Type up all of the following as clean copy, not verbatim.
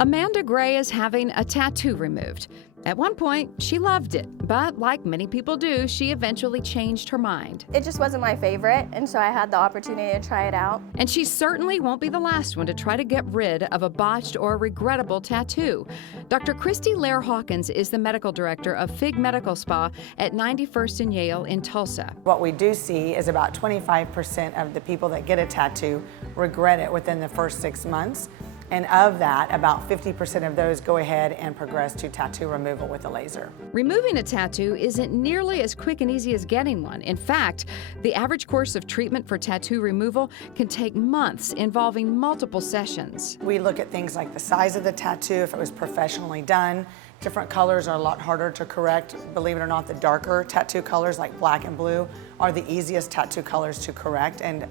Amanda Gray is having a tattoo removed. At one point, she loved it, but like many people do, she eventually changed her mind. It just wasn't my favorite, and so I had the opportunity to try it out. And she certainly won't be the last one to try to get rid of a botched or regrettable tattoo. Dr. Christy Lair Hawkins is the medical director of Fig Medical Spa at 91st and Yale in Tulsa. What we do see is about 25% of the people that get a tattoo regret it within the first 6 months. And of that, about 50% of those go ahead and progress to tattoo removal with a laser. Removing a tattoo isn't nearly as quick and easy as getting one. In fact, the average course of treatment for tattoo removal can take months, involving multiple sessions. We look at things like the size of the tattoo, if it was professionally done. Different colors are a lot harder to correct. Believe it or not, the darker tattoo colors like black and blue are the easiest tattoo colors to correct and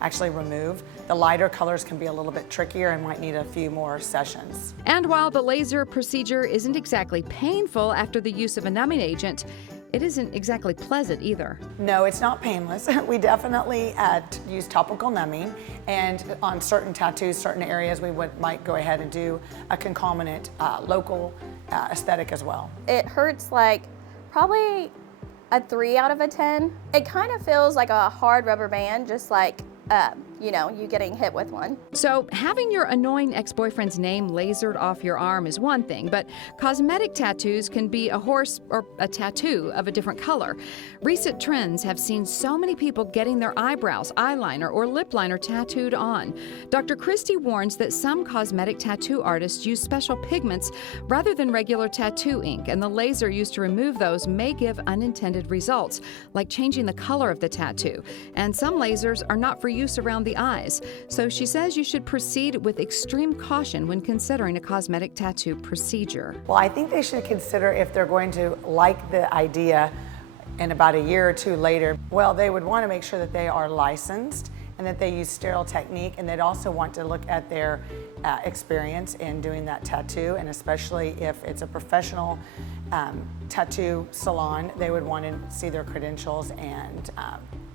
actually remove. The lighter colors can be a little bit trickier and might need a few more sessions. And while the laser procedure isn't exactly painful after the use of a numbing agent, it isn't exactly pleasant either. No, it's not painless. We definitely use topical numbing, and on certain tattoos, certain areas, we might go ahead and do a concomitant local aesthetic as well. It hurts like probably a 3 out of a 10. It kind of feels like a hard rubber band, just like you getting hit with one. So having your annoying ex-boyfriend's name lasered off your arm is one thing, but cosmetic tattoos can be a horse or a tattoo of a different color. Recent trends have seen so many people getting their eyebrows, eyeliner, or lip liner tattooed on. Dr. Christy warns that some cosmetic tattoo artists use special pigments rather than regular tattoo ink, and the laser used to remove those may give unintended results, like changing the color of the tattoo. And some lasers are not for use around the eyes, so she says you should proceed with extreme caution when considering a cosmetic tattoo procedure. Well, I think they should consider if they're going to like the idea and about a year or two later, well, they would want to make sure that they are licensed and that they use sterile technique, and they'd also want to look at their experience in doing that tattoo, and especially if it's a professional tattoo salon, they would want to see their credentials and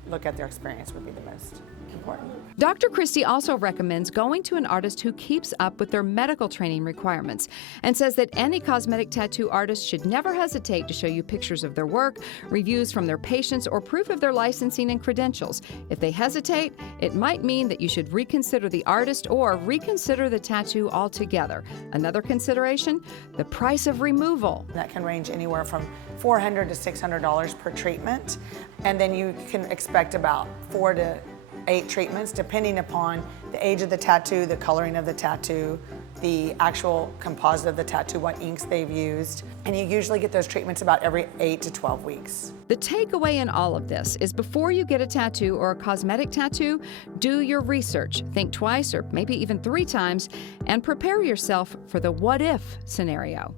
look at their experience would be the most important. Dr. Christy also recommends going to an artist who keeps up with their medical training requirements and says that any cosmetic tattoo artist should never hesitate to show you pictures of their work, reviews from their patients, or proof of their licensing and credentials. If they hesitate, it might mean that you should reconsider the artist or reconsider the tattoo altogether. Another consideration, the price of removal. That can range anywhere from $400 to $600 per treatment, and then you can expect about 4 to 8 treatments depending upon the age of the tattoo, the coloring of the tattoo, the actual composite of the tattoo, what inks they've used, and you usually get those treatments about every 8 to 12 weeks. The takeaway in all of this is before you get a tattoo or a cosmetic tattoo, do your research, think twice or maybe even 3 times, and prepare yourself for the what if scenario.